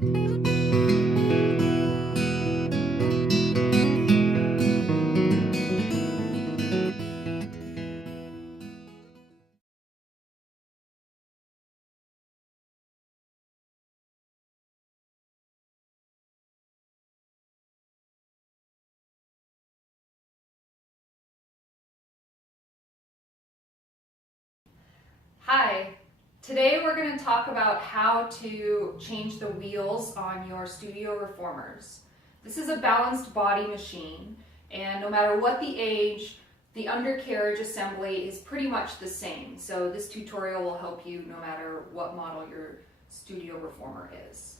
Hi, today we're going to talk about how to change the wheels on your studio reformers. This is a balanced body machine, and no matter what the age, the undercarriage assembly is pretty much the same. So this tutorial will help you no matter what model your studio reformer is.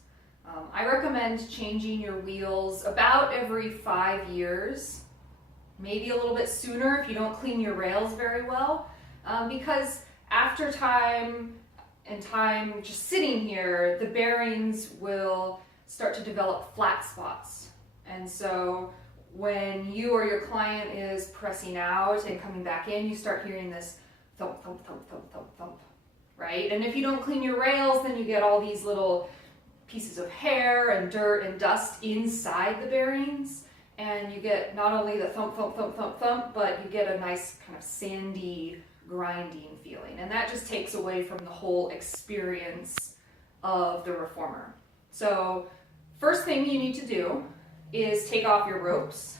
I recommend changing your wheels about every 5 years, maybe a little bit sooner if you don't clean your rails very well, because after time just sitting here, the bearings will start to develop flat spots. And so when you or your client is pressing out and coming back in, you start hearing this thump, thump, thump, thump, thump, thump, right? And if you don't clean your rails, then you get all these little pieces of hair and dirt and dust inside the bearings. And you get not only the thump, thump, thump, thump, thump, but you get a nice kind of sandy, grinding feeling, and that just takes away from the whole experience of the reformer. So first thing you need to do is take off your ropes.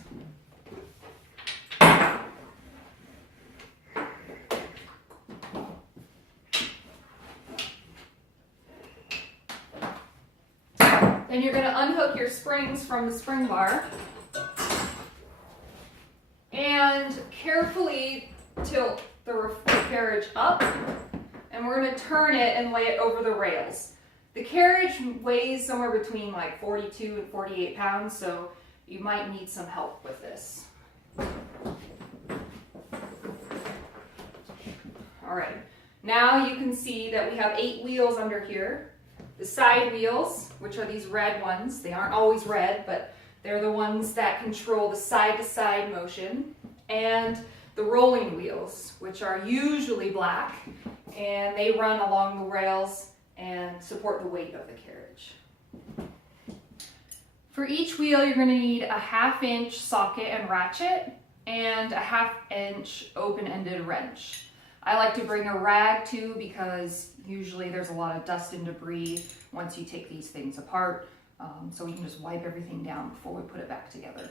Then you're going to unhook your springs from the spring bar and carefully tilt the carriage up, and we're going to turn it and lay it over the rails. The carriage weighs somewhere between like 42 and 48 pounds, so you might need some help with this. All right, now you can see that we have 8 wheels under here. The side wheels, which are these red ones, they aren't always red, but they're the ones that control the side-to-side motion, and the rolling wheels, which are usually black, and they run along the rails and support the weight of the carriage. For each wheel, you're going to need a 1/2 inch socket and ratchet and a 1/2 inch open-ended wrench. I like to bring a rag too, because usually there's a lot of dust and debris once you take these things apart, so we can just wipe everything down before we put it back together.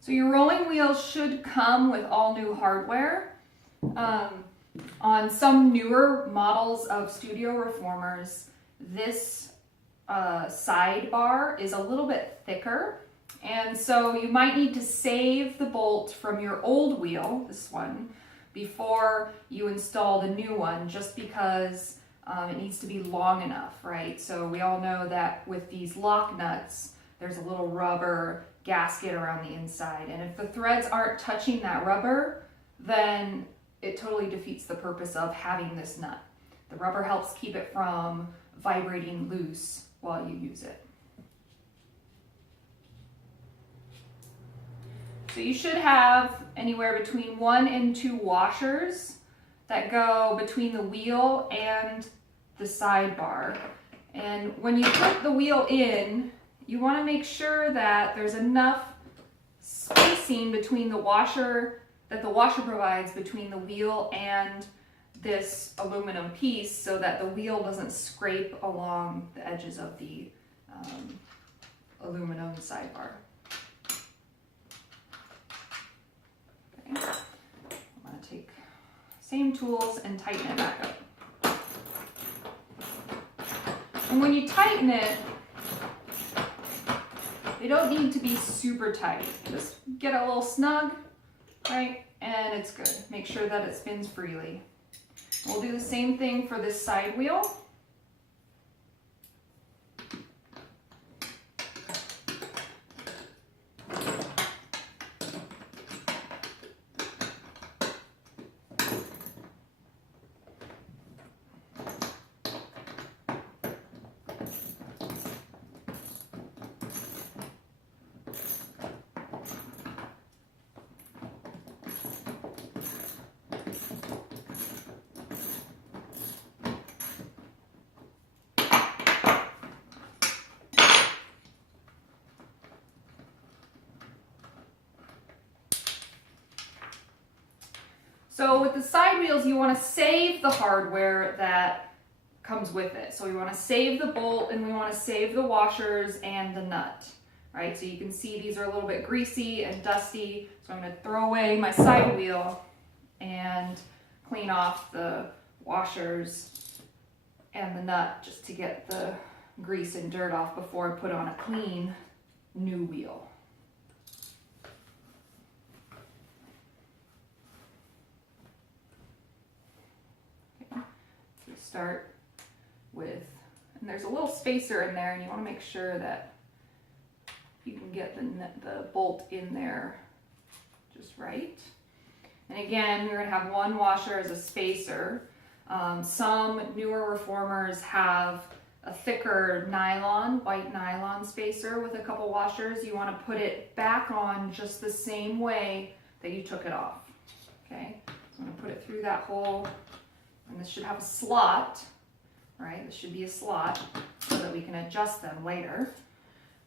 So your rolling wheels should come with all new hardware. On some newer models of studio reformers, this sidebar is a little bit thicker, and so you might need to save the bolt from your old wheel, this one, before you install the new one, just because it needs to be long enough, right? So we all know that with these lock nuts, there's a little rubber gasket around the inside, and if the threads aren't touching that rubber, then it totally defeats the purpose of having this nut. The rubber helps keep it from vibrating loose while you use it. So you should have anywhere between 1 and 2 washers that go between the wheel and the sidebar. And when you put the wheel in, you want to make sure that there's enough spacing between the washer provides between the wheel and this aluminum piece, so that the wheel doesn't scrape along the edges of the aluminum sidebar. Okay. I'm going to take same tools and tighten it back up. And when you tighten it, they don't need to be super tight. Just get a little snug, right? And it's good. Make sure that it spins freely. We'll do the same thing for this side wheel. So with the side wheels, you want to save the hardware that comes with it. So we want to save the bolt and we want to save the washers and the nut. Right, so you can see these are a little bit greasy and dusty. So I'm going to throw away my side wheel and clean off the washers and the nut just to get the grease and dirt off before I put on a clean new wheel. Okay. So start with, and there's a little spacer in there and you want to make sure that you can get the bolt in there just right. And again, we're going to have one washer as a spacer. Some newer reformers have a thicker nylon, white nylon spacer with a couple washers. You want to put it back on just the same way that you took it off. Okay, so I'm going to put it through that hole, and this should have a slot, right? This should be a slot so that we can adjust them later.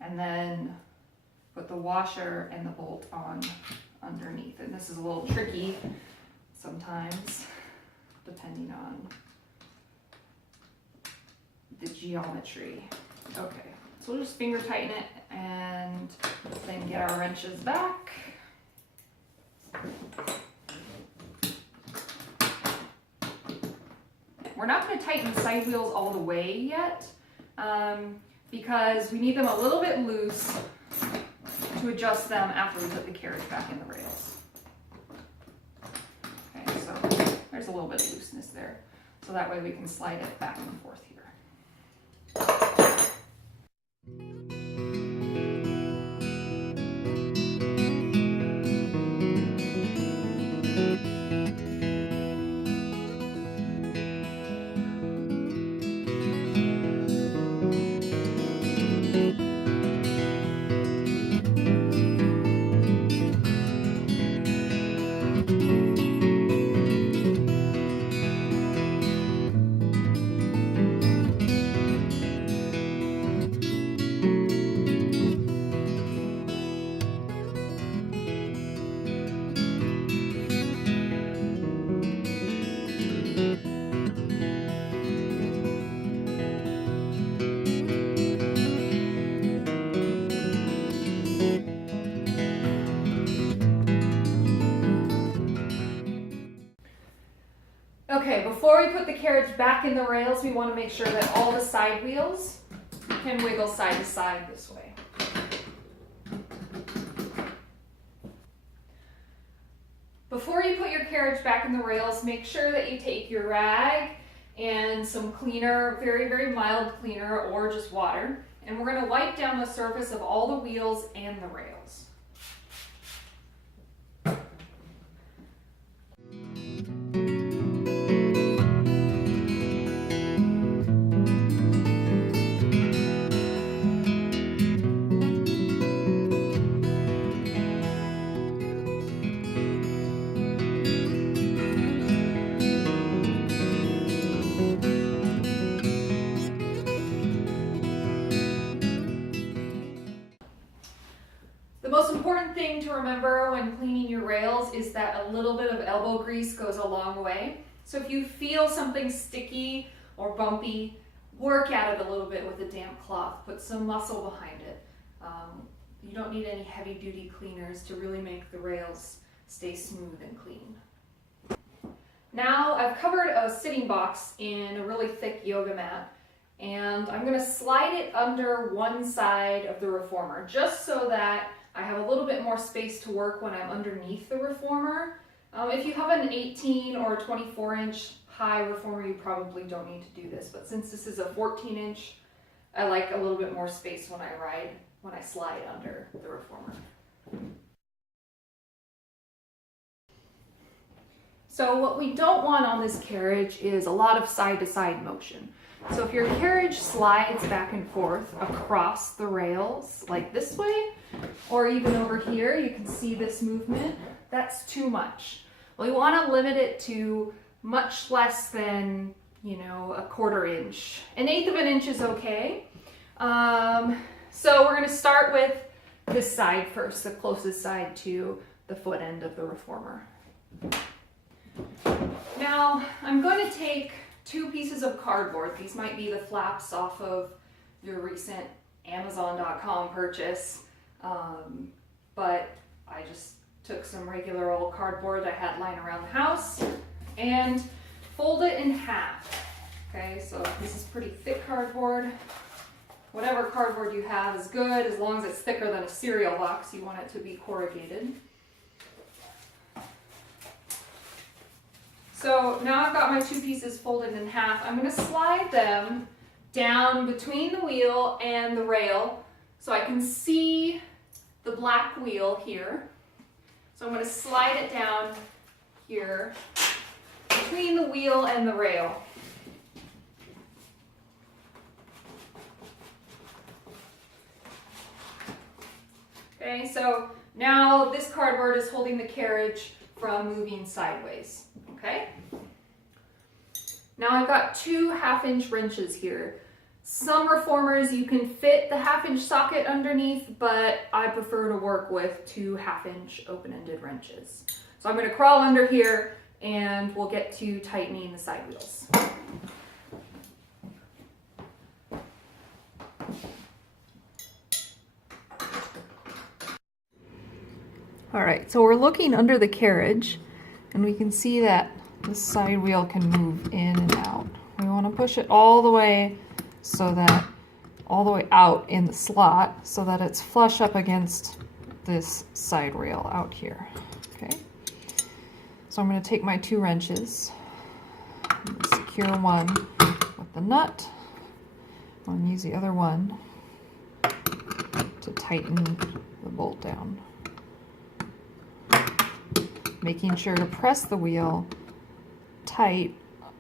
And then put the washer and the bolt on underneath. And this is a little tricky sometimes, depending on the geometry. Okay, so we'll just finger tighten it and then get our wrenches back. We're not going to tighten the side wheels all the way yet because we need them a little bit loose to adjust them after we put the carriage back in the rails. Okay, so there's a little bit of looseness there. So that way we can slide it back and forth here. Okay, before we put the carriage back in the rails, we want to make sure that all the side wheels can wiggle side to side this way. Before you put your carriage back in the rails, make sure that you take your rag and some cleaner, very, very mild cleaner or just water, and we're going to wipe down the surface of all the wheels and the rails. The most important thing to remember when cleaning your rails is that a little bit of elbow grease goes a long way. So if you feel something sticky or bumpy, work at it a little bit with a damp cloth. Put some muscle behind it. You don't need any heavy duty cleaners to really make the rails stay smooth and clean. Now I've covered a sitting box in a really thick yoga mat, and I'm going to slide it under one side of the reformer just so that I have a little bit more space to work when I'm underneath the reformer. If you have an 18 or 24 inch high reformer, you probably don't need to do this, but since this is a 14 inch, I like a little bit more space when I slide under the reformer. So what we don't want on this carriage is a lot of side-to-side motion. So if your carriage slides back and forth across the rails like this way, or even over here, you can see this movement, that's too much. We want to limit it to much less than, a 1/4 inch. 1/8 of an inch is okay. So we're going to start with this side first, the closest side to the foot end of the reformer. Now I'm going to take 2 pieces of cardboard. These might be the flaps off of your recent Amazon.com purchase, but I just took some regular old cardboard I had lying around the house and fold it in half. Okay, so this is pretty thick cardboard. Whatever cardboard you have is good, as long as it's thicker than a cereal box. You want it to be corrugated. So now I've got my 2 pieces folded in half. I'm going to slide them down between the wheel and the rail so I can see the black wheel here. So I'm going to slide it down here between the wheel and the rail. Okay, so now this cardboard is holding the carriage from moving sideways. Okay? Now I've got 2 1/2-inch wrenches here. Some reformers you can fit the 1/2-inch socket underneath, but I prefer to work with 2 1/2-inch open-ended wrenches. So I'm going to crawl under here and we'll get to tightening the side wheels. All right, so we're looking under the carriage and we can see that the side wheel can move in and out. We want to push it all the way all the way out in the slot so that it's flush up against this side rail out here. Okay, so I'm going to take my 2 wrenches, secure one with the nut, and use the other one to tighten the bolt down. Making sure to press the wheel tight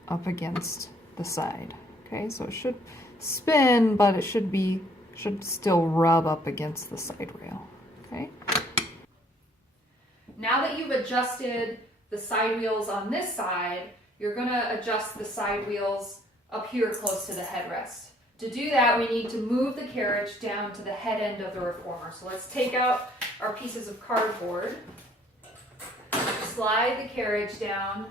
up against the side. Okay, so it should spin, but it should still rub up against the side rail. Okay. Now that you've adjusted the side wheels on this side, you're going to adjust the side wheels up here close to the headrest. To do that, we need to move the carriage down to the head end of the reformer. So let's take out our pieces of cardboard. Slide the carriage down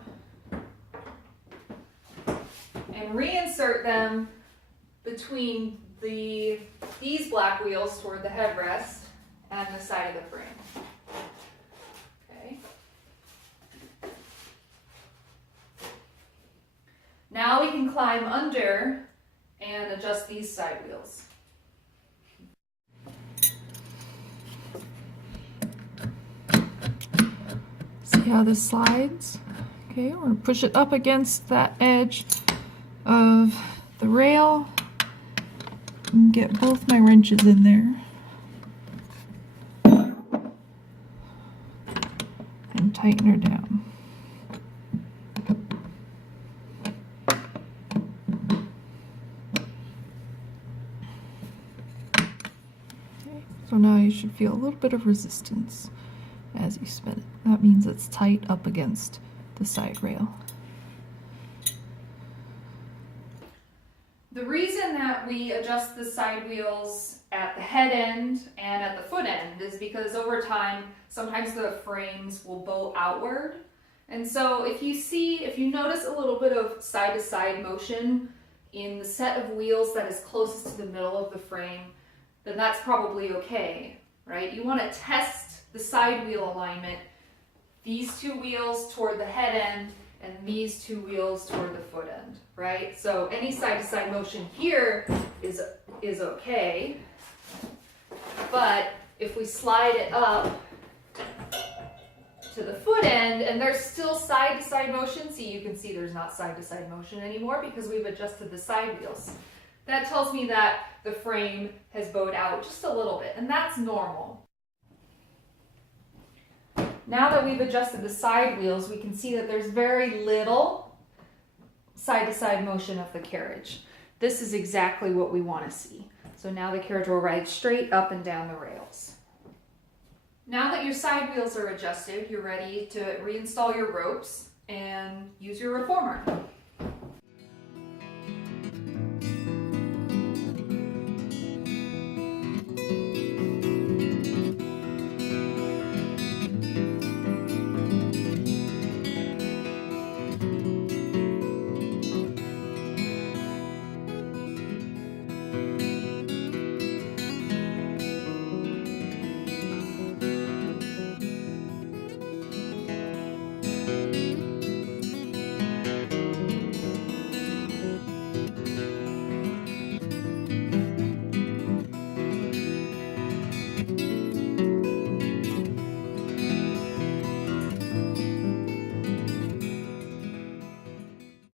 and reinsert them between these black wheels toward the headrest and the side of the frame. Okay. Now we can climb under and adjust these side wheels. See how this slides? Okay, we're going to push it up against that edge of the rail and get both my wrenches in there and tighten her down. Okay, so now you should feel a little bit of resistance as you spin it. That means it's tight up against the side rail. The reason that we adjust the side wheels at the head end and at the foot end is because over time, sometimes the frames will bow outward. And so if you notice a little bit of side-to-side motion in the set of wheels that is closest to the middle of the frame, then that's probably okay, right? You want to test the side wheel alignment, these 2 wheels toward the head end and these 2 wheels toward the foot end, right? So any side-to-side motion here is okay, but if we slide it up to the foot end and there's still side-to-side motion, see, you can see there's not side-to-side motion anymore because we've adjusted the side wheels. That tells me that the frame has bowed out just a little bit, and that's normal. Now that we've adjusted the side wheels, we can see that there's very little side-to-side motion of the carriage. This is exactly what we want to see. So now the carriage will ride straight up and down the rails. Now that your side wheels are adjusted, you're ready to reinstall your ropes and use your reformer.